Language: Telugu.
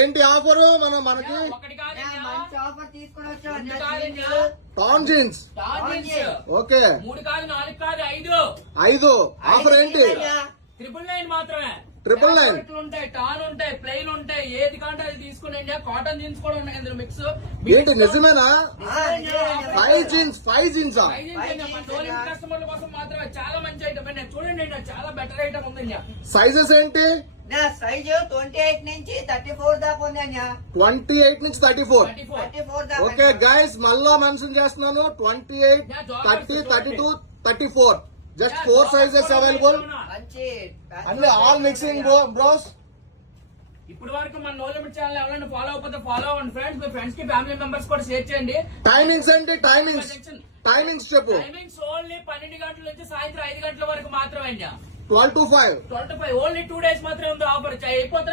ఏంటి ఆఫర్ మనకి టాన్ జీన్స్. ఓకే 3 కాదు 4 కాదు 5 ఆఫర్ ఏంటి? 999 మాత్రమే. 999 ఉంటాయి, టాన్ ఉంటాయి, ప్లెయిన్ ఉంటాయి, ఏది కాంటే అది తీసుకుని కాటన్ జీన్స్ కూడా ఉన్నాయి ఇందులో మిక్స్. ఏంటి నిజమేనా? 5 జీన్స్ కస్టమర్ల కోసం మాత్రమే చాలా మంచి ఐటమ్. చూడండి చాలా బెటర్ ఐటమ్ ఉంది. సైజెస్ ఏంటి? సైజు 28 నుంచి 34 దాకా ఉంది. 28 నుంచి 34. ఓకే గైస్, మళ్ళా మెన్షన్ చేస్తున్నాను, 28, 30, 32, 34. Just 4 sizes available. అన్ని ఆల్ మిక్సింగ్ బ్రోస్. ఇప్పుడు వరకు మన నో లిమిట్ ఛానల్ ఎవరైనా ఫాలో అవ్వకపోతే ఫాలో అవ్వండి ఫ్రెండ్స్. మీ ఫ్రెండ్స్ కి ఫ్యామిలీ మెంబర్స్ కూడా షేర్ చేయండి. టైమింగ్స్ ఏంటి? టైమింగ్స్ చెప్పు. టైమింగ్స్ ఓన్లీ 12 గంటల నుంచి సాయంత్రం 5 గంటల వరకు మాత్రమే. 12 to 5. ఓన్లీ 2 days మాత్రమే ఉంది ఆఫర్. అయిపోతే